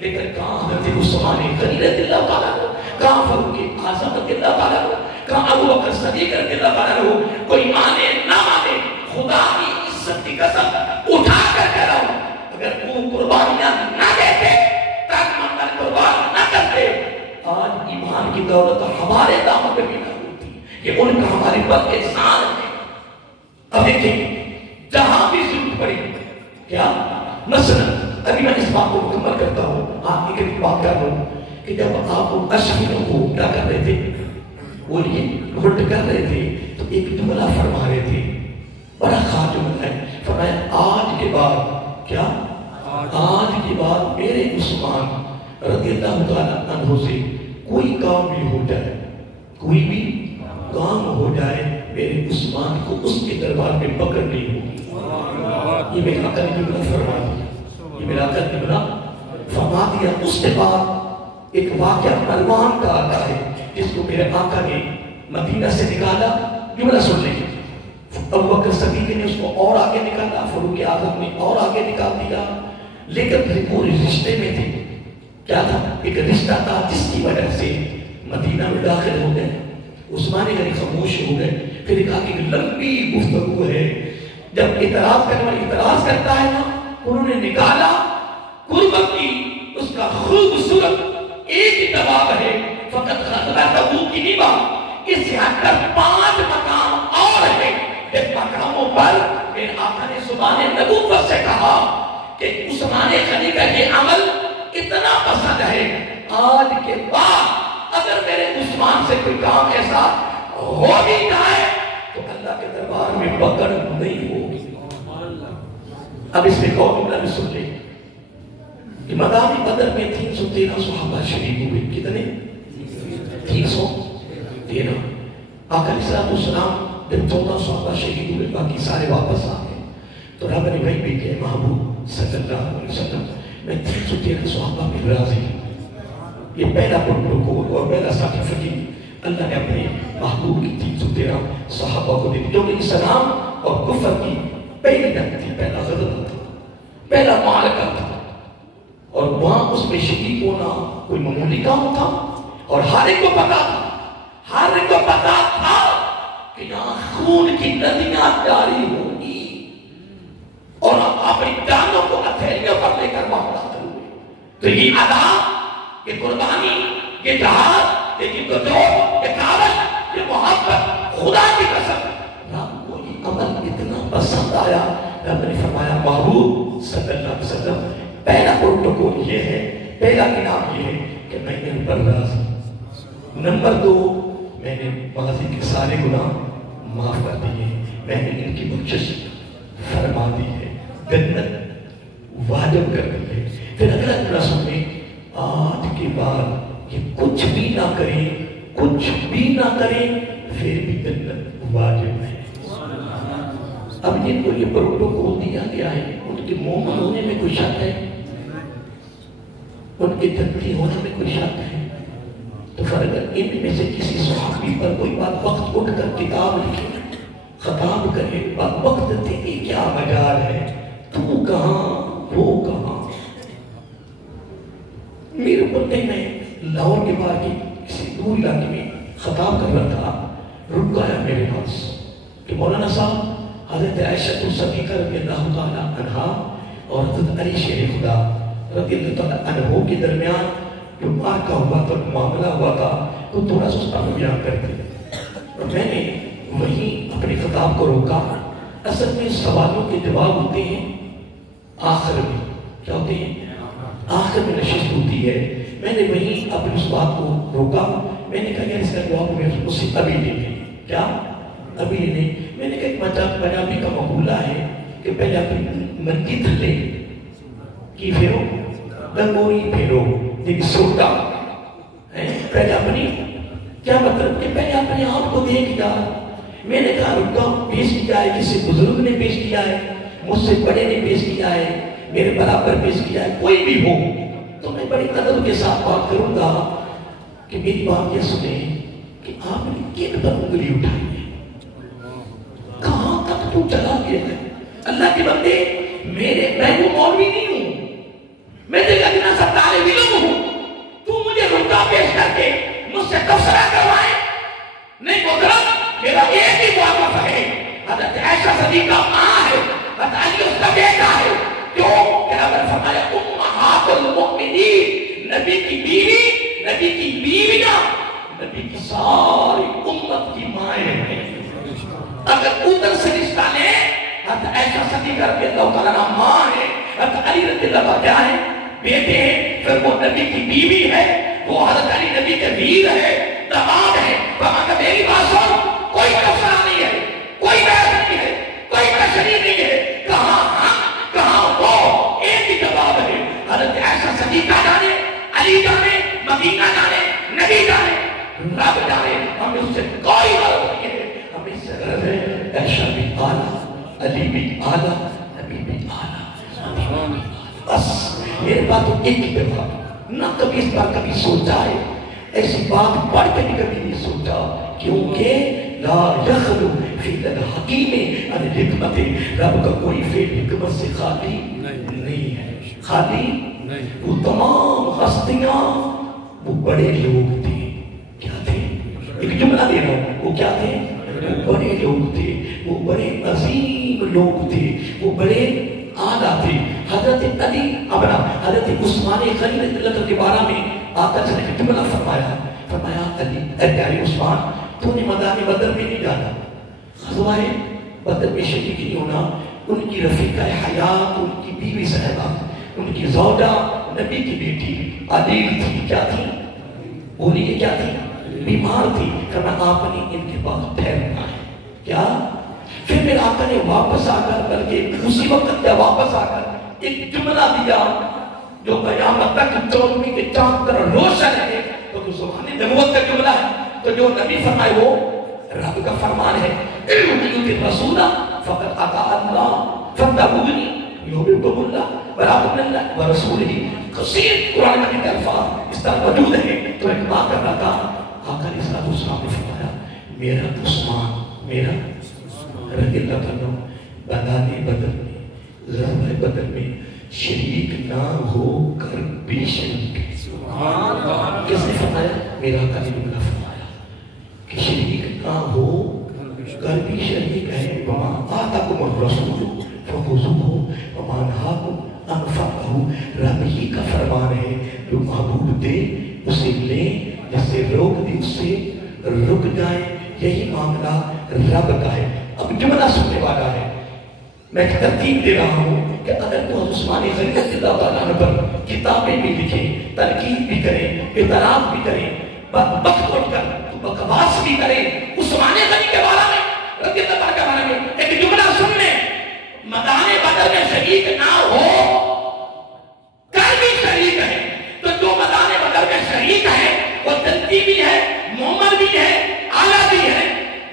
لیکن کہاں حضرت عثمان غنی رضی اللہ تعالیٰ عنہ، کہاں فاروق اعظم رضی اللہ تعالیٰ عنہ، کہاں ابو بکر صدیق رضی اللہ تعالیٰ عنہ. کوئی مانے نہ مانے، خدا کی عزت کی قسم اٹھا کر کہہ رہا ہوں، اگر وہ قربانیاں نہ دیتے، تاک منتر قربان نہ کرتے، آج ایمان کی دولت ہمارے دامن میں بھی نہ ہوتی. یہ ان کا ہمارے پر احسان ہے. اب دیکھیں جہاں بھی ضرورت پڑی کیا مثلا ابھی میں اس بات کو مکمل کرتا ہوں، آپ کی ایک بات کر رہا ہوں کہ جب آپ اشرفیوں کو کیا کر رہے تھے، بولیے الٹ کر رہے تھے، تو ایک جملہ فرما رہے تھے، بڑا خاص جملہ ہے. فرمایا آج کے بعد کیا، آج کے بعد میرے عثمان رضی اللہ تعالیٰ عنہ سے کوئی کام بھی ہو جائے، کوئی بھی کام ہو جائے، میرے عثمان کو اس کے دربار میں پکڑ نہیں ہوگی. یہ میرا آقا نے جملہ فرما دیا، یہ میرا آقا نے جملہ فرما دیا. اس کے بعد ایک واقعہ مروان کا آتا ہے جس کو میرے آقا نے مدینہ سے نکالا. جملہ سن لیجیے، ابو بکر صدیق نے اس کو اور آگے نکالا، فاروق اعظم نے اور آگے نکال دیا، لیکن پھر پورے رشتے میں تھے. کیا تھا؟ ایک رشتہ تھا جس کی وجہ سے مدینہ میں داخل ہو گئے. عثمان غنی خاموش ہو گئے. پھر ایک آگے لمبی گفتگو ہے. جب اعتراض کرنے والا اعتراض کرتا ہے نا، انہوں نے نکالا قربت کی اس کا خوبصورت ایک ہی جواب ہے، فقط خطبہ تبوک کی نہیں بات، اس سے ہٹ کر 5 مقام اور ہے. ان مقاموں پر میرے آقا نے زبان نبوت سے کہا کہ عثمان غنی کا یہ عمل اتنا پسند ہے، آج کے بعد اگر میرے عثمان سے کوئی کام ایسا ہو بھی جائے تو اللہ کے دربار میں پکڑ نہیں ہوگی. اب اس میں اور جملہ بھی سن لیں کہ میدان بدر میں 313 صحابہ شہید ہوئے. کتنے؟ 313. آقا علیہ السلام جب 14 صحابہ شہید ہوئے، باقی سارے واپس آ گئے، تو رب نے وہی بھی کہ محبوب صلی اللہ علیہ وسلم میں 313 صحابہ میں راضی ہوں. یہ پہلا پروٹوکول اور پہلا سرٹیفکیٹ اللہ نے اپنے محبوب کی 313 صحابہ کو دی، جو کہ اسلام اور کفر کی پہلی جنگ تھی، پہلا غزوہ تھا، پہلا معرکہ تھا، اور وہاں اس میں شریک ہونا کوئی معمولی کام تھا. اور ہر ایک کو پتا تھا، ہر ایک کو پتا تھا کہ یہاں خون کی ندیاں جاری ہوں گی، اور اپنی جانوں کو ہتھیلیوں پر لے کر وہاں داخل ہوئے. تو یہ ادا، یہ قربانی، یہ جہاد، یہ جدوجہد، یہ کاوش، یہ محبت، خدا کی قسم رب کو یہ عمل اتنا پسند آیا. رب نے فرمایا محبوب صلی اللہ علیہ وسلم پہلا پروٹوکول یہ ہے، پہلا انعام یہ ہے کہ میں نے ان پر راضی. نمبر 2، میں نے ماضی کے سارے گناہ معاف کر دیے، میں نے ان کی بخشش فرما دی ہے، جنت واجب کر دی ہے. پھر اگلا رسول میں آج کے بعد یہ کچھ بھی نہ کریں، کچھ بھی نہ کریں، پھر بھی جنت واجب ہے. اب جن کو یہ پروٹوکول دیا گیا ہے، ان کے مومن ہونے میں کوئی شک ہے؟ ان کے جنتی ہونے میں کوئی شک ہے؟ تو فرق ان میں سے کسی صحابی پر کوئی بات وقت اٹھ کر کتاب لکھے، خطاب کرے، وقت دیکھے کیا مجال ہے، تو کہاں وہ کہاں. میرے بندے میں لاہور کے باہر کی کسی دور علاقے میں خطاب کر رہا تھا، رک گیا میرے پاس کہ مولانا صاحب حضرت عائشہ صدیقہ رضی اللہ تعالیٰ عنہا اور حضرت علی شیر خدا رضی اللہ تعالیٰ عنہ کے درمیان جو مار کا ہوا تھا معاملہ ہوا تھا تو تھوڑا سا اس کا بیان کرتے. اور میں نے وہیں اپنے خطاب کو روکا. اصل میں سوالوں کے جواب ہوتے ہیں آخر میں. کیا ہوتے ہیں؟ آخر میں نشست ہوتی ہے. میں نے وہیں اپنے اس بات کو روکا. میں نے کہا کہ اس کا جواب مجھ سے ابھی لے لیں. کیا ابھی لے لیں؟ میں نے کہا ایک پنجابی کا مقولہ ہے کہ پہلے اپنی منکی تھلے کی پھیرو دنگوری پھیرو لیکن سوٹا پہلے اپنی. کیا مطلب کہ پہلے اپنے آپ کو دیکھ یار. میں نے کہا رکا پیش کیا ہے, کسی بزرگ نے پیش کیا ہے, مجھ سے بڑے نے پیش کیا ہے, میرے برابر پیش کیا ہے, کوئی بھی ہو تو میں بڑی ادب کے ساتھ بات کروں گا کہ میری بات یہ سنیں کہ آپ نے کن پر انگلی اٹھائی ہے, کہاں تک تو چلا گیا ہے. اللہ کے بندے میں وہ مولوی نہیں ہوں, میں دیکھا اتنا سا طالب علم ہوں. تو مجھے رکا پیش کر کے مجھ سے تبصرہ کروائے نہیں محترم. میرا ایک ہی موقف ہے, حضرت عائشہ صدیقہ ماں ہے, حضرت علی اس کا بیٹا ہے. کیوں کہ رب نے فرمایا امہات المؤمنین, نبی کی بیوی, نبی کی بیویاں نبی کی ساری امت کی مائیں ہیں. اگر ادھر سے رشتہ لیں حضرت عائشہ صدیقہ رضی اللہ تعالیٰ عنہ ماں ہے, حضرت علی رضی اللہ تعالیٰ کیا ہے بیٹے ہیں, پھر وہ نبی کی بیوی ہے, وہ حضرت علی نبی کے ویر ہے, دماد ہے. فرمایا میری بات سن, کوئی تفسیر نہیں ہے, کوئی بحث نہیں ہے, کوئی تشریح نہیں ہے. کہاں ہم کہاں وہ, ایک ہی جواب ہے. حضرت عائشہ صدیقہ جانے, علی جانے, مدینہ جانے, نبی جانے, رب جانے, ہمیں اس سے کوئی غرض نہیں ہے. ہمیں اس سے غرض ہے عائشہ بھی اعلیٰ, علی بھی اعلیٰ, نبی بھی اعلیٰ. بس میرے بات تو ایک ہی جواب. نہ کبھی اس بار کبھی سوچا ہے, ایسی بات پڑھ کے بھی کبھی نہیں سوچا, کیونکہ لا یخلو فعل الحکیم عن الحکمت, رب کا کوئی فعل حکمت سے خالی نہیں ہے. خالی وہ تمام ہستیاں وہ بڑے لوگ تھے. کیا تھے؟ ایک جملہ دے رہا ہوں, وہ کیا تھے؟ وہ بڑے لوگ تھے, وہ بڑے عظیم لوگ تھے, وہ بڑے آدھا تھے. حضرت علی ابنا حضرت عثمان غنی رضی اللہ کے بارے میں آقا نے ایک جملہ فرمایا. فرمایا علی اے پیارے عثمان, تو نے میدان بدر میں نہیں جانا, غزوہ بدر میں شریک نہیں ہونا. ان کی رفیقہ حیات, ان کی بیوی صاحبہ, ان کی زوجہ نبی کی بیٹی علیل تھی. کیا تھی وہ؟ نہیں کیا تھی؟ بیمار تھی. فرمایا آپ نے ان کے پاس ٹھہرنا ہے. کیا؟ پھر میرے آقا نے واپس آ کر, بلکہ اسی وقت جب واپس آ کر ایک جملہ دیا جو قیامت تک چودھویں کے چاند طرح روشن ہے. تو زبان نبوت کا جملہ ہے, تو جو نبی فرمائے وہ رب کا فرمان ہے. الرسول فقط اطاع اللہ فاتبعونی یحببکم اللہ ورحمۃ اللہ ورسولہ. کثیر قرآن مجید کے الفاظ اس طرح موجود ہیں. تو ایک بات کر رہا تھا, آقا علیہ السلام نے فرمایا میرا عثمان, میرا رضی اللہ تعالیٰ میدان بدر میں, غزوہ بدر میں شریک نہ ہو کر بھی شریک. کس نے فرمایا؟ میرا آقا نے جملہ فرمایا کہ شریک نہ ہو کر بھی شریک ہے. وما آتاکم الرسول فخذوہ وما نہاکم عنہ فانتہوا. رب ہی کا فرمان ہے, جو محبوب دے اسے لیں, جس سے روک دے اس سے رک جائیں. یہی معاملہ رب کا ہے. اب جملہ سننے والا ہے, میں ترتیب دے رہا ہوں کہ اگر تو عثمان غنی رضی اللہ تعالیٰ عنہ پر کتابیں بھی لکھیں, تنقید بھی کریں, اعتراض بھی کریں, وقت اٹھ کر تو بکواس بھی کریں عثمان غنی کے بارے میں رضی اللہ تعالیٰ کے بارے میں, ایک جملہ سن لیں, میدان بدر میں شریک نہ ہو کر بھی شریک ہے. تو جو میدان بدر میں شریک ہے وہ جنتی بھی ہے, مومن بھی ہے, اعلیٰ بھی ہے,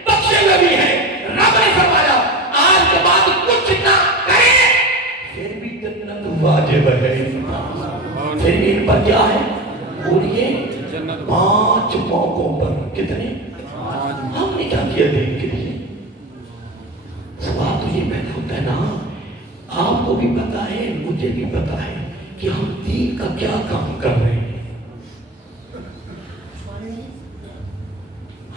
بخشے ہوئے بھی ہے. رب نے فرمایا آج کے بعد کچھ نہ کریں پھر بھی جنت واجب ہے. پھر بھی ان پر کیا ہے؟ بولیے 5 موقعوں پر. کتنے؟ ہم نے کیا کیا دین کے لیے؟ سوال تو یہ پیدا ہوتا ہے نا, آپ کو بھی پتا ہے, مجھے بھی پتا ہے کہ ہم دین کا کیا کام کر رہے ہیں.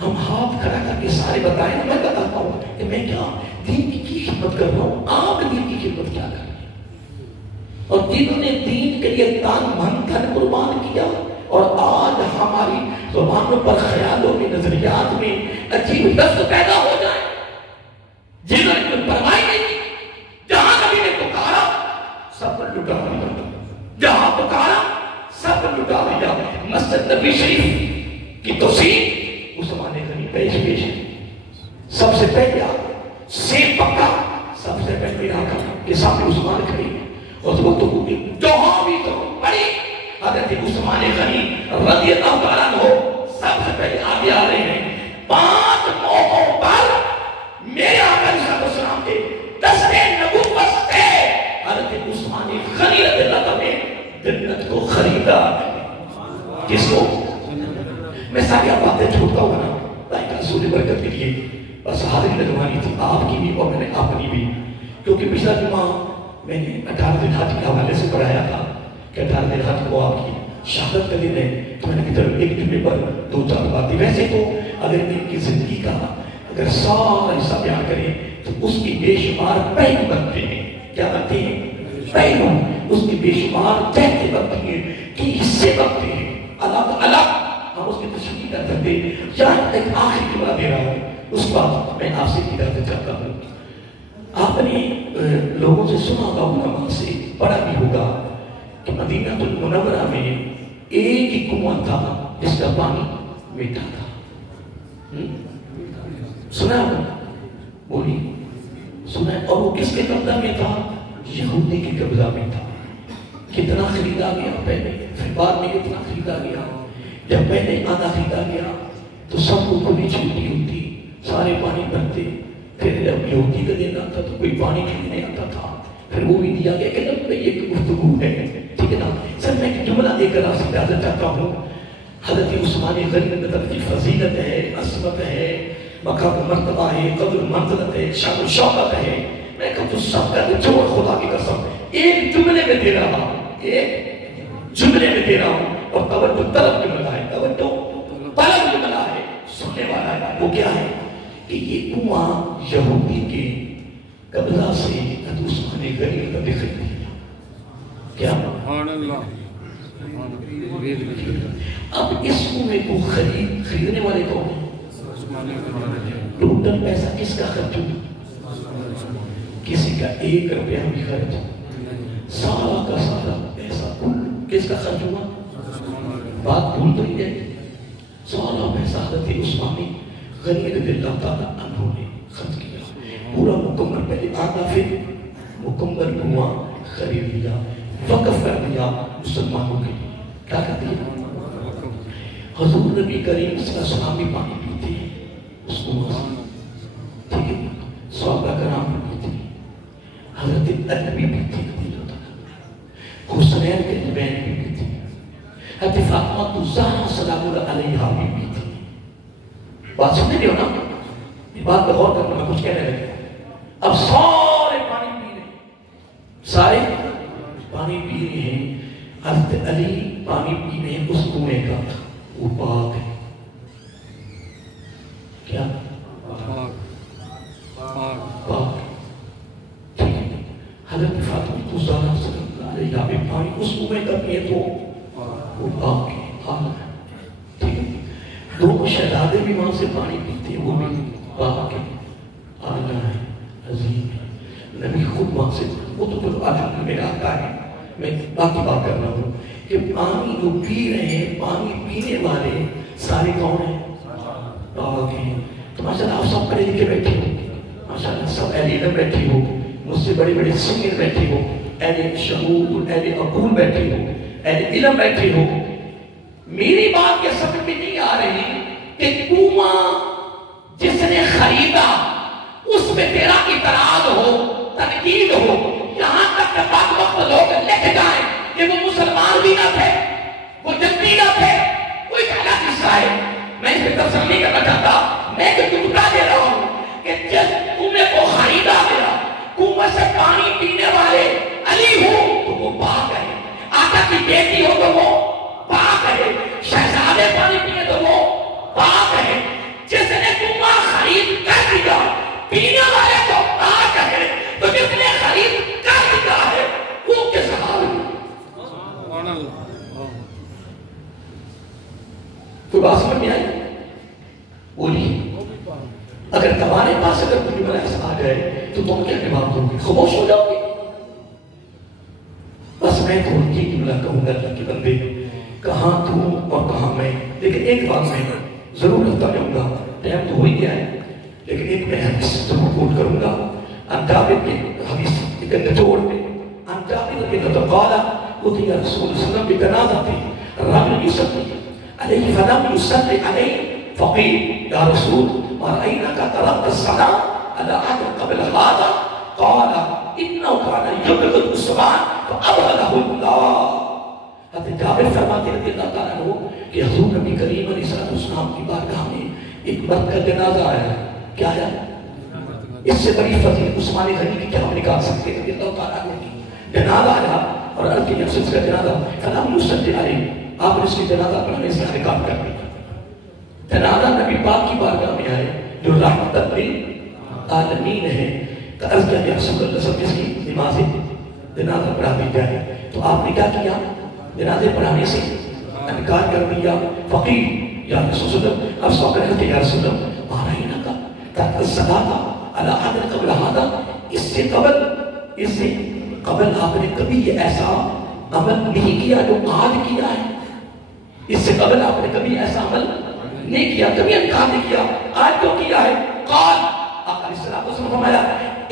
ہم ہاتھ کھڑا کر کے سارے بتائیں, میں بتاتا ہوں کہ میں کیا دین کی خدمت کر رہا ہوں, آپ دین کی خدمت کیا کر رہے ہیں. اور جنہوں نے دین کے لیے تن من دھن قربان کیا اور آج ہماری زبانوں پر خیالوں میں نظریات میں عجیب لفظ پیدا ہو جائے جنہوں نے کوئی پرواہی نہیں کی. جہاں نبی نے پکارا سب پر لٹا دیا, جہاں پکارا سب پر لٹا دیا. مسجد نبی شریف کی توسیع عثمان غنی پیش ہے. سب سے پہلے سیب پکا سب سے پہلے آقا کے سامنے عثمان کھڑی اور تو جہاں بھی تو بڑی حضرت عثمان غنی رضی اللہ تعالیٰ عنہ سب سے پہلے آگے آ رہے ہیں. 5 موقعوں پر میرے آقا علیہ السلام کے دستے نبوت سے حضرت عثمان غنی رضی اللہ تعالیٰ نے جنت کو خریدا. کس کو؟ میں ساری باتیں چھوڑتا ہوں نا تاکہ رسول برکت کے لیے بس حاضری لگوانی تھی آپ کی بھی اور میں نے اپنی بھی, کیونکہ پچھلا جمعہ میں نے 18 دن حج کے حوالے سے پڑھایا تھا کہ 18 دن حج کو آپ کی شہادت کا دن ہے. تو میں نے کہا ایک جمعے پر 2-4 باتیں. ویسے تو اگر ان کی زندگی کا اگر سارا حصہ بیان کریں تو اس کی بے شمار پہلو بنتے ہیں. کیا بنتے ہیں؟ پہلو. اس کی بے شمار چہتے بنتے ہیں کہ حصے بنتے ہیں الگ الگ. ہم اس کی تشریح کر سکتے ہیں. یہاں ایک آخری جملہ دے رہا ہوں, اس بات میں آپ سے اجازت چاہتا ہوں. آپ نے لوگوں سے سنا ہوگا, علماء سے پڑھا بھی ہوگا کہ مدینہ المنورہ میں ایک ہی کنواں تھا جس کا پانی میٹھا تھا. سنا ہے؟ بولی سنا ہے. اور وہ کس کے قبضہ میں تھا؟ یہودی کے قبضہ میں تھا. کتنا خریدا گیا پہلے, پھر بعد میں کتنا خریدا گیا. جب پہلے آدھا خریدا گیا تو سب کو کھلی چھوٹی ہوتی, سارے پانی بھرتے. پھر جب یہودی کا دن آتا تو کوئی پانی نہیں آتا تھا, پھر وہ بھی دیا گیا. کہ جب یہ گفتگو ہے, ٹھیک ہے نا. سر میں ایک جملہ دے کر آپ سے اجازت چاہتا ہوں. حضرت عثمان غنی مدد کی فضیلت ہے, عظمت ہے, مقام مرتبہ ہے, قدر منزلت ہے, شان و شوکت ہے. میں کہوں تو سب کا چھوڑ, خدا کی قسم ایک جملے میں دے رہا ہوں, ایک جملے میں دے رہا ہوں. اور توجہ طلب جملہ ہے, توجہ طلب جملہ ہے, سننے والا ہے. وہ کیا ہے کہ یہ کنواں یہودی کے قبضہ سے حضرت عثمان غنی کا دکھ دیا. کیا اب اس کنویں کو خریدنے والے کون ہیں؟ ٹوٹل پیسہ کس کا خرچ ہوا؟ کسی کا 1 روپیہ بھی خرچ, سارا کا سارا پیسہ کس کا خرچ ہوا؟ بات بھول تو نہیں ہے. سارا پیسہ حضرت عثمان غنی رضی اللہ تعالیٰ عنہ نے خرچ کیا. پورا مکمل, پہلے آدھا پھر مکمل کنواں خرید لیا, وقف کر دیا مسلمانوں کے لیے. کیا کر دیا؟ حضور نبی کریم صلی اللہ علیہ وسلم بھی پانی پیتے ہیں اس کنواں سے, ٹھیک ہے. صحابہ کرام بھی پیتے ہیں, حضرت علی بھی پیتے ہیں, حسین کے بہن بھی پیتے ہیں, حضرت فاطمہ الزہرا سلام اللہ علیہا بھی پیتے ہیں. بات سمجھ رہے ہو نا؟ یہ بات پہ غور کرنا, میں کچھ کہنے لگا. اب سارے پانی پی رہے ہیں, سارے پانی پی رہے ہیں. حضرت علی پانی پی رہے ہیں اس کنویں کا, وہ پاک ہے. کیا پاک, ٹھیک ہے. حضرت فاطمہ الزہرا صلی اللہ علیہ وسلم پانی اس کنویں کا پیے تو وہ پاک ہے, ٹھیک ہے. 2 شہزادے بھی وہاں سے پانی پیتے ہیں, وہ بھی پاک ہے, آلہ ہے, عظیم ہے. نبی خود وہاں سے, وہ تو پھر الحمد میں آتا ہے. میں باقی بات کر رہا ہوں کہ پانی جو پی رہے ہیں, پانی پینے والے سارے کون ہیں؟ پاک ہیں. تو ماشاءاللہ آپ سب پڑھے لکھے بیٹھے ہو, ماشاءاللہ سب اہل علم بیٹھے ہو, مجھ سے بڑے بڑے سینئر بیٹھے ہو, اہل شعور, اہل عقول بیٹھے ہو, اہل علم بیٹھے ہو. میری بات یہ سمجھ میں نہیں آ رہی کہ کنواں جس نے خریدا اس میں تیرا اعتراض ہو, تنقید ہو, یہاں تک کہ بعض وقت لوگ لکھ جائیں کہ وہ مسلمان بھی نہ تھے, وہ جنگی نہ تھے, وہ ایک الگ حصہ ہے. میں اس پہ تفصیل نہیں کرنا چاہتا, میں ایک جملہ دے رہا ہوں کہ جس کنویں کو خریدا گیا, کنویں سے پانی پینے والے علی ہو تو وہ پاک ہے, آقا کی بیٹی ہو تو وہ پاک ہے, شہزادے پانی پیے تو وہ پاک ہے. جس نے کنواں خرید کر دیا پینے والے تو پاک ہے, تو جس نے خرید کر دیا ہے وہ کس حال ہے؟ بولی اگر تمہارے پاس اگر کوئی جملہ ایسا آ جائے تو تم کیا جواب دو گے؟ خاموش ہو جاؤ گے؟ بس میں تو یہ جملہ کہوں گا اللہ کے بندے، کہاں تو اور کہاں میں. لیکن ایک بات میں ضرور رکھتا جاؤں گا، ٹائم تو ہو ہی گیا ہے، لیکن ایک میں حدیث ضرور کوٹ کروں گا. عن جابر کے حدیث کے نچوڑ میں، عن جابر کے نچوڑ قال اتي رسول الله صلى الله عليه وسلم بجنازة رجل يصلي عليه فلم يصلي عليه فقيل يا رسول ما رأيناك تركت الصلاة على أحد قبل هذا قال إنه كان يبغض عثمان فأبغضه الله. حضرت جابر فرماتے رضی اللہ تعالیٰ عنہ کہ حضور نبی کریم علیہ الصلوۃ والسلام کی بارگاہ میں ایک مرد کا جنازہ آیا ہے. کیا ہے؟ اس سے بڑی فضیلت عثمان غنی کی کیا ہم نکال سکتے ہیں؟ رضی اللہ تعالیٰ عنہ کی جنازہ آیا اور عرض کی نفس کا جنازہ فلم يصلي عليه، آپ نے اس کی جنازہ پڑھنے سے انکار کر دیا. جنازہ نبی پاک کی بارگاہ میں آئے جو رحمت للعالمین ہے. تو عرض کیا یا رسول اللہ صلی اللہ علیہ وسلم اس کی نماز جنازہ پڑھا دی جائے، تو آپ نے کیا کیا؟ جنازے پڑھانے سے انکار کر دیا. فقیر یا رسول اللہ اب سوال کرتے یا رسول اللہ مارائنا کا تحت الصلاۃ علی احد قبل هذا، اس سے قبل آپ نے کبھی یہ ایسا عمل نہیں کیا جو آج کیا ہے؟ اس سے قبل آپ نے کبھی ایسا عمل نہیں کیا، کبھی انکار نہیں کیا، آج کیوں کیا ہے؟ قال آقا علیہ الصلوۃ والسلام فرمایا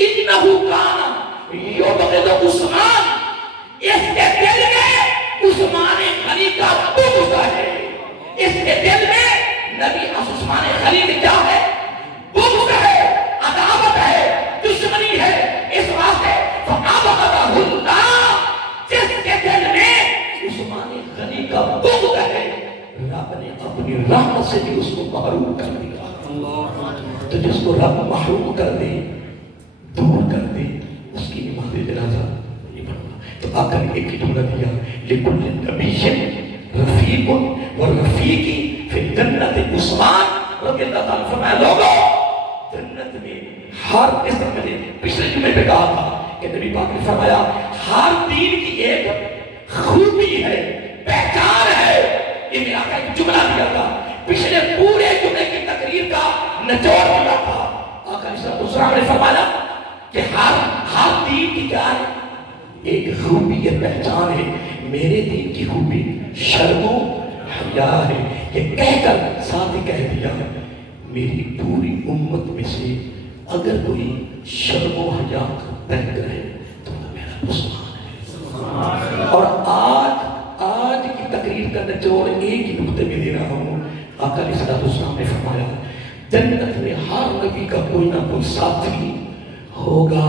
انه كان يبغض عثمان، اس کے دل میں عثمان غنی کا بغض ہے. اس کے دل میں نبی عثمان غنی کیا ہے؟ بغض ہے، عداوت ہے، دشمنی ہے. اس واسطے فَأَبْغَضَهُ اللَّهُ، جس کے دل میں عثمان غنی کا بغض ہے رب نے اپنی رحمت سے بھی اس کو محروم کر دیا. تو جس کو رب محروم کر دے، دور کر دے، اس کی نماز جنازہ نہیں پڑھنا. تو آقا نے ایک ہی جملہ دیا لِكُلِّ نَبِيٍّ رَفِيقٌ وَالرَّفِيقِ فِي الْجَنَّةِ عثمان رضی اللہ تعالیٰ فرمایا لوگوں جنت میں ہر قسم میں پچھلے جمعے پہ کہا تھا کہ نبی پاک نے فرمایا ہر دین کی ایک خوبی ہے، پہچان ہے. یہ میرا آقا ایک جملہ دیا تھا، پچھلے پورے جمعے کی تقریر کا نچوڑ دیا تھا. آقا علیہ الصلوۃ والسلام نے فرمایا کہ ہر دین کی کیا ہے؟ ایک خوبی ہے، پہچان ہے. میرے دین کی خوبی شرم و حیا ہے. یہ کہہ کر ساتھ ہی کہہ دیا میری پوری امت میں سے اگر کوئی شرم و حیا پہن کر ہے تو میرا عثمان ہے. اور آج کی تقریر کا نچوڑ ایک ہی نقطے میں دے رہا ہوں. آقا علیہ الصلوۃ والسلام نے فرمایا جنت میں ہر نبی کا کوئی نہ کوئی ساتھی ہوگا،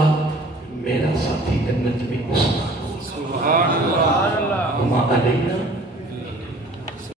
میرا ساتھی جنت میں عثمان. سبحان اللہ.